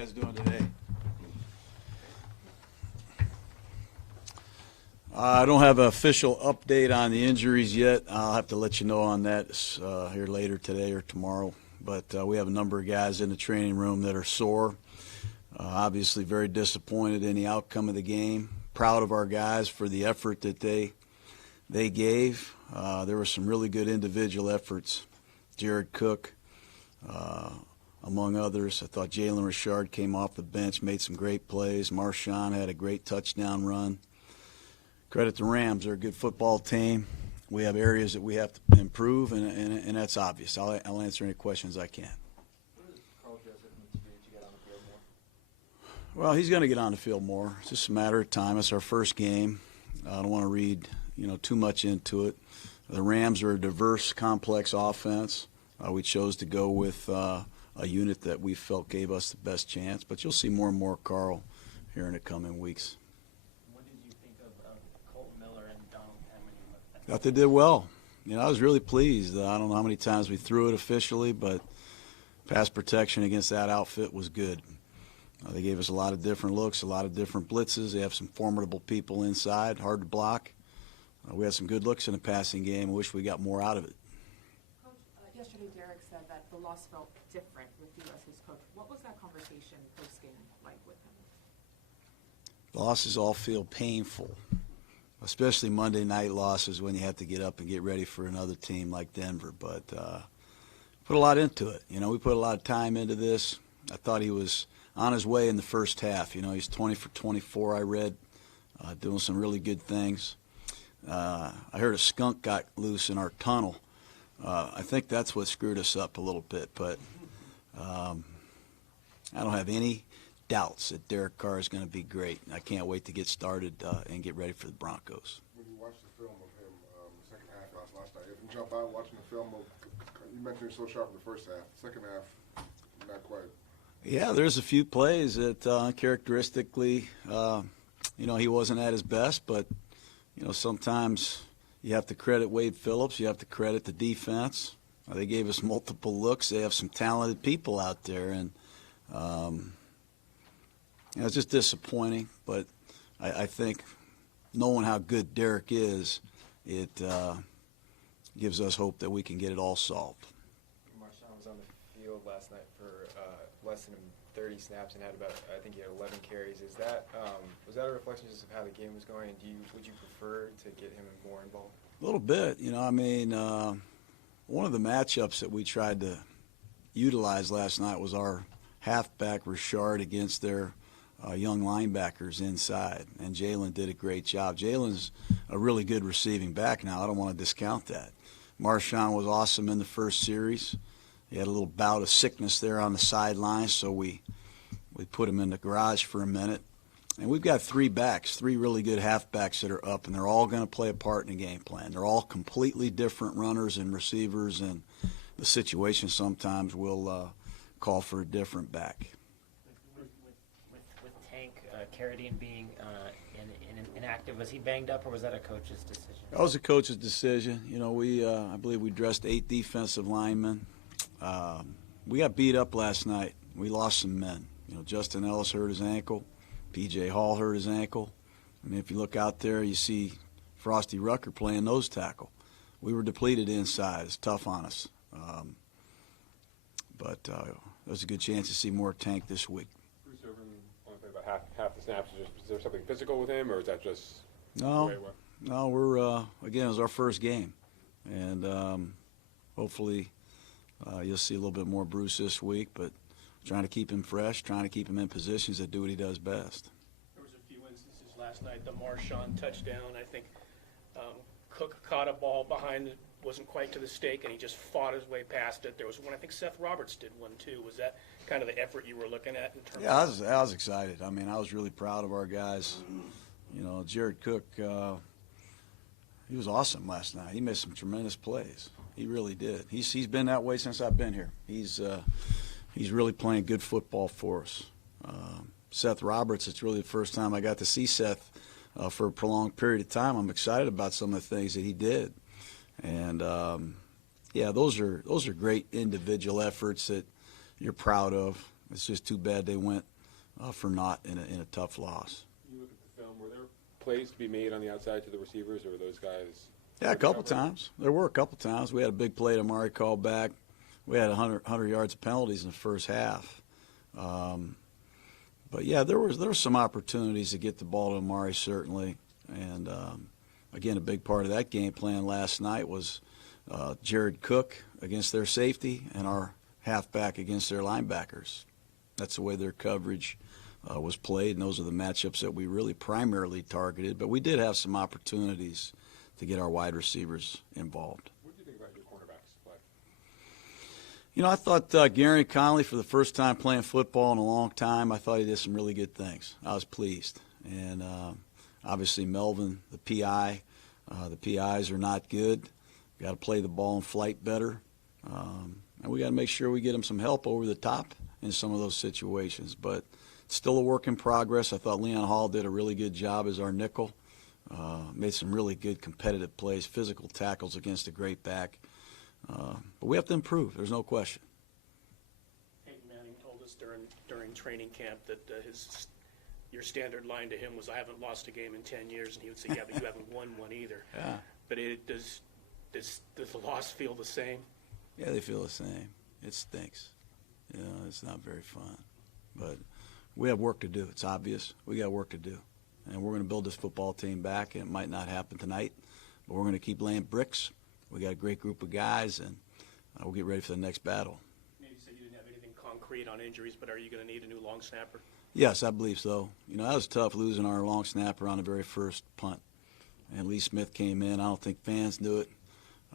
guys doing today? I don't have an official update on the injuries yet. I'll have to let you know on that here later today or tomorrow. But we have a number of guys in the training room that are sore. Obviously very disappointed in the outcome of the game. Proud of our guys for the effort that they gave. There were some really good individual efforts. Jared Cook, among others. I thought Jalen Richard came off the bench, made some great plays. Marshawn had a great touchdown run. Credit the Rams. They're a good football team. We have areas that we have to improve, and that's obvious. I'll answer any questions I can. What does Carl Joseph need to do to get on the field more? Well, he's going to get on the field more. It's just a matter of time. It's our first game. I don't want to read too much into it. The Rams are a diverse, complex offense. We chose to go with a unit that we felt gave us the best chance. But you'll see more and more Carl here in the coming weeks. Thought they did well. I was really pleased. I don't know how many times we threw it officially, but pass protection against that outfit was good. They gave us a lot of different looks, a lot of different blitzes. They have some formidable people inside, hard to block. We had some good looks in the passing game. I wish we got more out of it. Coach, yesterday Derek said that the loss felt different with you as his coach. What was that conversation post-game like with him? Losses all feel painful. Especially Monday night losses when you have to get up and get ready for another team like Denver. But put a lot into it. We put a lot of time into this. I thought he was on his way in the first half. He's 20 for 24, I read, doing some really good things. I heard a skunk got loose in our tunnel. I think that's what screwed us up a little bit. But I don't have any doubts that Derek Carr is going to be great. I can't wait to get started and get ready for the Broncos. When you watched the film of him the second half last night, didn't jump out watching the film? You mentioned he was so sharp in the first half. Second half, not quite. Yeah, there's a few plays that characteristically, he wasn't at his best, but, sometimes you have to credit Wade Phillips. You have to credit the defense. They gave us multiple looks. They have some talented people out there, and it's just disappointing, but I think knowing how good Derek is, it gives us hope that we can get it all solved. Marshawn was on the field last night for less than 30 snaps and had I think he had 11 carries. Was that a reflection just of how the game was going? Would you prefer to get him more involved? A little bit. One of the matchups that we tried to utilize last night was our halfback Richard against their young linebackers inside, and Jalen did a great job. Jalen's a really good receiving back now. I don't want to discount that. Marshawn was awesome in the first series. He had a little bout of sickness there on the sidelines, so we put him in the garage for a minute. And we've got three really good halfbacks that are up, and they're all going to play a part in the game plan. They're all completely different runners and receivers, and the situation sometimes will call for a different back. Carradine being inactive, was he banged up, or was that a coach's decision? That was a coach's decision. I believe we dressed 8 defensive linemen. We got beat up last night. We lost some men. Justin Ellis hurt his ankle. P.J. Hall hurt his ankle. If you look out there, you see Frosty Rucker playing nose tackle. We were depleted inside. It's tough on us. But there's a good chance to see more Tank this week. About half the snaps. Is there something physical with him, or is that just no? We're again, it was our first game, and hopefully you'll see a little bit more Bruce this week. But trying to keep him fresh, trying to keep him in positions that do what he does best. There was a few instances last night. The Marshawn touchdown, I think Cook caught a ball behind it, wasn't quite to the stake, and he just fought his way past it. There was one, I think Seth Roberts did one too. Was that kind of the effort you were looking at in terms of? I was excited. I was really proud of our guys. Jared Cook, he was awesome last night. He made some tremendous plays. He really did. He's been that way since I've been here. He's really playing good football for us. Seth Roberts, it's really the first time I got to see Seth for a prolonged period of time. I'm excited about some of the things that he did. And those are great individual efforts that you're proud of. It's just too bad they went for naught in a tough loss. You look at the film, were there plays to be made on the outside to the receivers, or were those guys? Yeah, a couple times. There were a couple times. We had a big play that Amari called back. We had 100 yards of penalties in the first half. But, yeah, there were some opportunities to get the ball to Amari, certainly. And, again, a big part of that game plan last night was Jared Cook against their safety and our halfback against their linebackers. That's the way their coverage was played, and those are the matchups that we really primarily targeted. But we did have some opportunities to get our wide receivers involved. What do you think about your cornerbacks play? You know, I thought Gary Conley, for the first time playing football in a long time, I thought he did some really good things. I was pleased. And obviously Melvin, the PI, the PIs are not good. We've got to play the ball in flight better. And we got to make sure we get him some help over the top in some of those situations. But it's still a work in progress. I thought Leon Hall did a really good job as our nickel. Made some really good competitive plays, physical tackles against a great back. But we have to improve. There's no question. Peyton Manning told us during training camp that your standard line to him was, "I haven't lost a game in 10 years," and he would say, "Yeah, but you haven't won one either." Yeah. But does the loss feel the same? Yeah, they feel the same. It stinks. You know, it's not very fun. But we have work to do. It's obvious. We got work to do. And we're going to build this football team back, and it might not happen tonight, but we're going to keep laying bricks. We got a great group of guys, and we'll get ready for the next battle. Maybe you said you didn't have anything concrete on injuries, but are you going to need a new long snapper? Yes, I believe so. You know, that was tough losing our long snapper on the very first punt. And Lee Smith came in. I don't think fans knew it.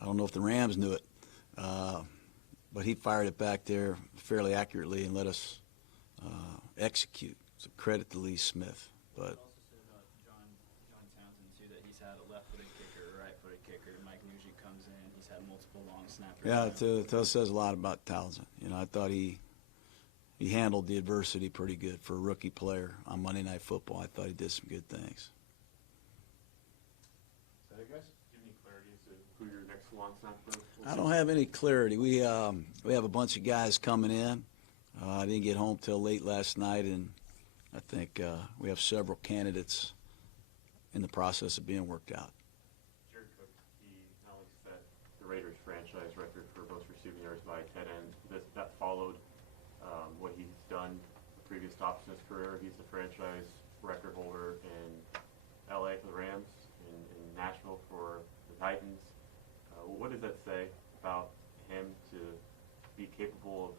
I don't know if the Rams knew it. But he fired it back there fairly accurately and let us execute. So credit to Lee Smith. But Also said John Townsend, too, that he's had a left-footed kicker, a right-footed kicker. Mike Nugent comes in. He's had multiple long snappers. yeah, it says a lot about Townsend. You know, I thought he handled the adversity pretty good for a rookie player on Monday Night Football. I thought he did some good things. Is that it, guys? Do you have any clarity as to who your next long snapper will I don't have any clarity. We have a bunch of guys coming in. I didn't get home till late last night, and I think we have several candidates in the process of being worked out. Jared Cook, he not only set the Raiders franchise record for most receiving yards by a tight end, that followed what he's done the previous stops in his career. He's the franchise record holder in LA for the Rams, in Nashville for the Titans. What does that say about him to be capable of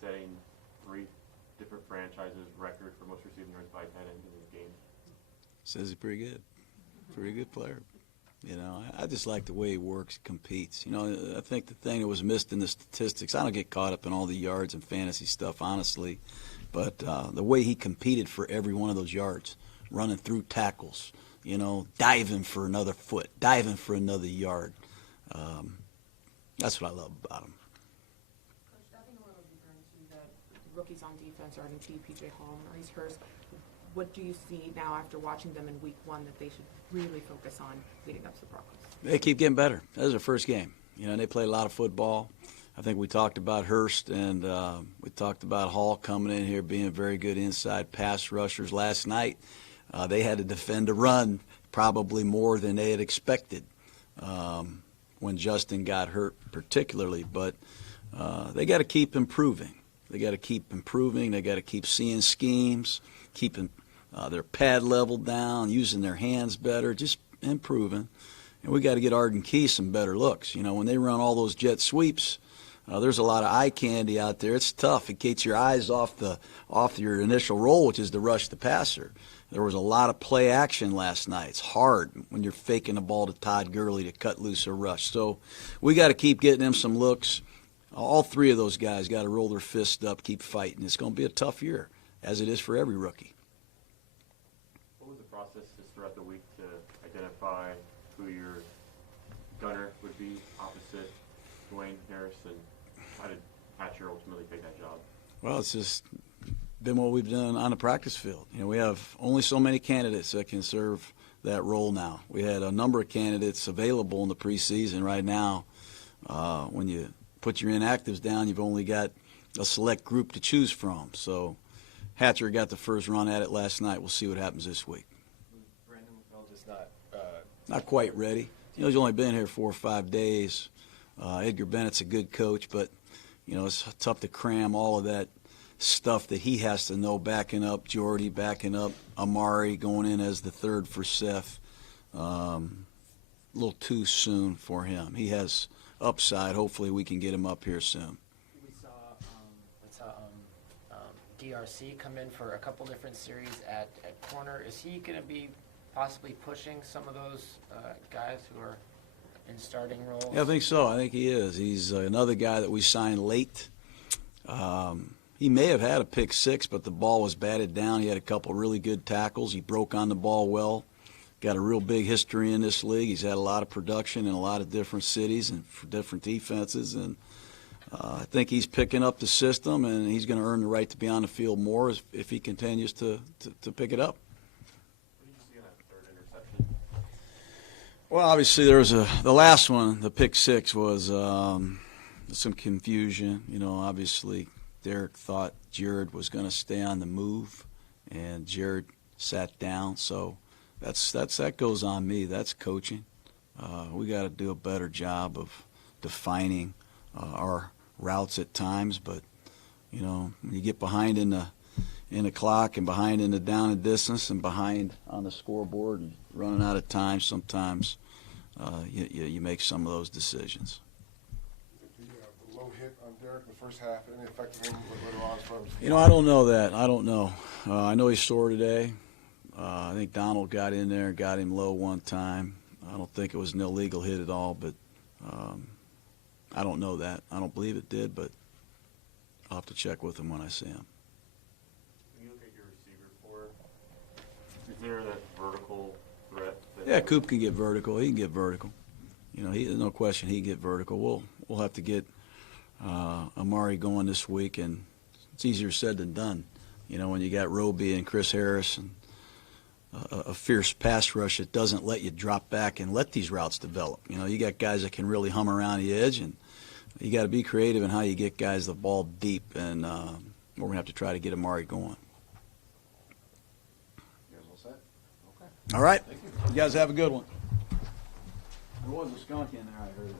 setting 3 different franchises record for most receiving yards by a tight end in his game? Says he's pretty good. Pretty good player. You know, I just like the way he works, competes. You know, I think the thing that was missed in the statistics, I don't get caught up in all the yards and fantasy stuff, honestly, but the way he competed for every one of those yards, running through tackles, you know, diving for another foot, diving for another yard. That's what I love about him. Coach, diving a little deeper into the rookies on defense, Arden T, P.J. Hall, Maurice Hurst, what do you see now after watching them in week 1 that they should really focus on leading up to the Broncos? They keep getting better. That was their first game. You know, they played a lot of football. I think we talked about Hurst and we talked about Hall coming in here being very good inside pass rushers. Last night, they had to defend a run probably more than they had expected when Justin got hurt particularly. But they got to keep improving. They got to keep improving. They got to keep seeing schemes, keeping their pad level down, using their hands better, just improving. And we got to get Arden Key some better looks. You know, when they run all those jet sweeps, there's a lot of eye candy out there. It's tough. It gets your eyes off your initial role, which is to rush the passer. There was a lot of play action last night. It's hard when you're faking the ball to Todd Gurley to cut loose a rush. So we got to keep getting them some looks. All 3 of those guys got to roll their fist up, keep fighting. It's going to be a tough year, as it is for every rookie. What was the process just throughout the week to identify who your gunner would be opposite Dwayne Harris, and how did Hatcher ultimately take that job? Well, it's just been what we've done on the practice field. You know, we have only so many candidates that can serve that role now. We had a number of candidates available in the preseason. Right now, when you put your inactives down, you've only got a select group to choose from. So Hatcher got the first run at it last night. We'll see what happens this week. Brandon McMillan just not. Not quite ready. He's only been here 4 or 5 days. Edgar Bennett's a good coach, but it's tough to cram all of that stuff that he has to know, backing up Jordy, backing up Amari, going in as the third for Seth. A little too soon for him. He has upside. Hopefully we can get him up here soon. We saw DRC come in for a couple different series at corner. Is he going to be possibly pushing some of those guys who are in starting roles? Yeah, I think so. I think he is. He's another guy that we signed late. He may have had a pick six, but the ball was batted down. He had a couple really good tackles. He broke on the ball well. Got a real big history in this league. He's had a lot of production in a lot of different cities and for different defenses. And I think he's picking up the system, and he's going to earn the right to be on the field more if he continues to pick it up. What did you see on that third interception? Well, obviously there was the last one, the pick six, was some confusion. Obviously Derek thought Jared was going to stay on the move, and Jared sat down. So that goes on me. That's coaching. We got to do a better job of defining our routes at times. But when you get behind in the clock and behind in the down and distance and behind on the scoreboard and running out of time, sometimes you make some of those decisions. The low hit on Derek in the first half, any effect on him later on as far as I don't know that. I don't know. I know he's sore today. I think Donald got in there and got him low one time. I don't think it was an illegal hit at all, but I don't know that. I don't believe it did, but I'll have to check with him when I see him. When you look at your receiver core, is there that vertical threat? Yeah, Coop can get vertical. He can get vertical. There's no question he can get vertical. We'll have to get Amari going this week, and it's easier said than done. When you got Roby and Chris Harris and a fierce pass rush that doesn't let you drop back and let these routes develop. You got guys that can really hum around the edge, and you got to be creative in how you get guys the ball deep, and we're going to have to try to get Amari going. you guys all set? Okay. All right. You guys have a good one. There was a skunk in there, I heard it.